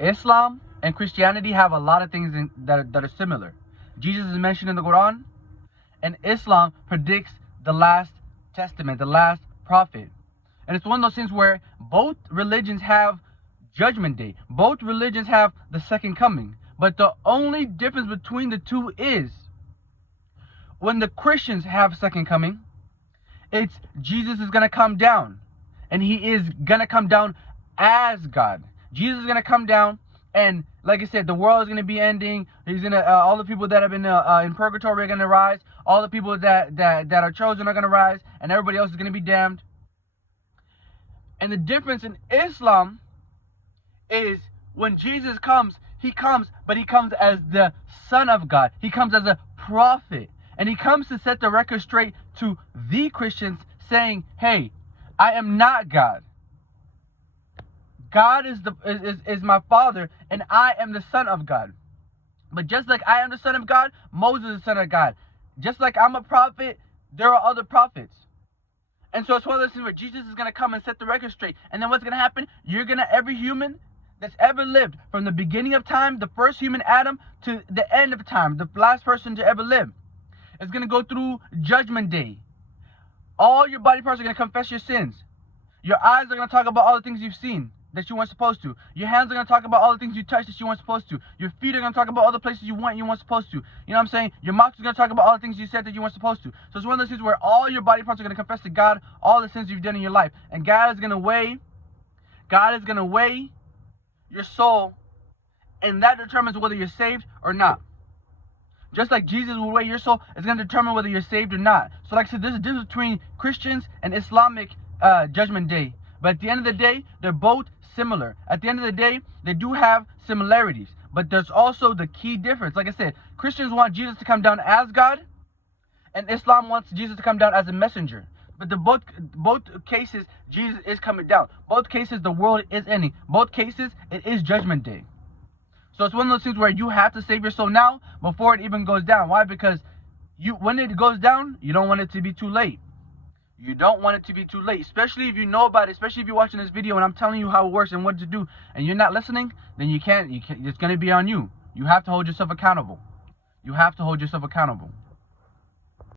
Islam and Christianity have a lot of things that are similar. Jesus is mentioned in the Quran, and Islam predicts the last testament, the last prophet. And it's one of those things where both religions have Judgment Day. Both religions have the second coming. But the only difference between the two is when the Christians have second coming, it's Jesus is going to come down. And he is going to come down as God. Jesus is going to come down, and like I said, the world is going to be ending. He's going to, all the people that have been in purgatory are going to rise. All the people that are chosen are going to rise, and everybody else is going to be damned. And the difference in Islam is when Jesus comes, but he comes as the Son of God. He comes as a prophet. And he comes to set the record straight to the Christians, saying, hey, I am not God. God is my Father, and I am the Son of God. But just like I am the Son of God, Moses is the Son of God. Just like I'm a prophet, there are other prophets. And so it's one of those things where Jesus is going to come and set the record straight. And then what's going to happen? Every human that's ever lived, from the beginning of time, the first human Adam, to the end of time, the last person to ever live, is going to go through Judgment Day. All your body parts are going to confess your sins. Your eyes are going to talk about all the things you've seen that you weren't supposed to. Your hands are going to talk about all the things you touched that you weren't supposed to. Your feet are going to talk about all the places you went you weren't supposed to. You know what I'm saying? Your mouth is going to talk about all the things you said that you weren't supposed to. So it's one of those things where all your body parts are going to confess to God all the sins you've done in your life. And God is going to weigh your soul, and that determines whether you're saved or not. Just like Jesus will weigh your soul, it's going to determine whether you're saved or not. So like I said, there's a difference between Christians and Islamic Judgment Day. But at the end of the day, they're both similar. At the end of the day, they do have similarities. But there's also the key difference. Like I said, Christians want Jesus to come down as God, and Islam wants Jesus to come down as a messenger. But both cases, Jesus is coming down. Both cases, the world is ending. Both cases, it is Judgment Day. So it's one of those things where you have to save your soul now before it even goes down. Why? Because when it goes down, you don't want it to be too late. You don't want it to be too late, especially if you know about it, especially if you're watching this video and I'm telling you how it works and what to do, and you're not listening, then you can't, it's going to be on you. You have to hold yourself accountable. You have to hold yourself accountable.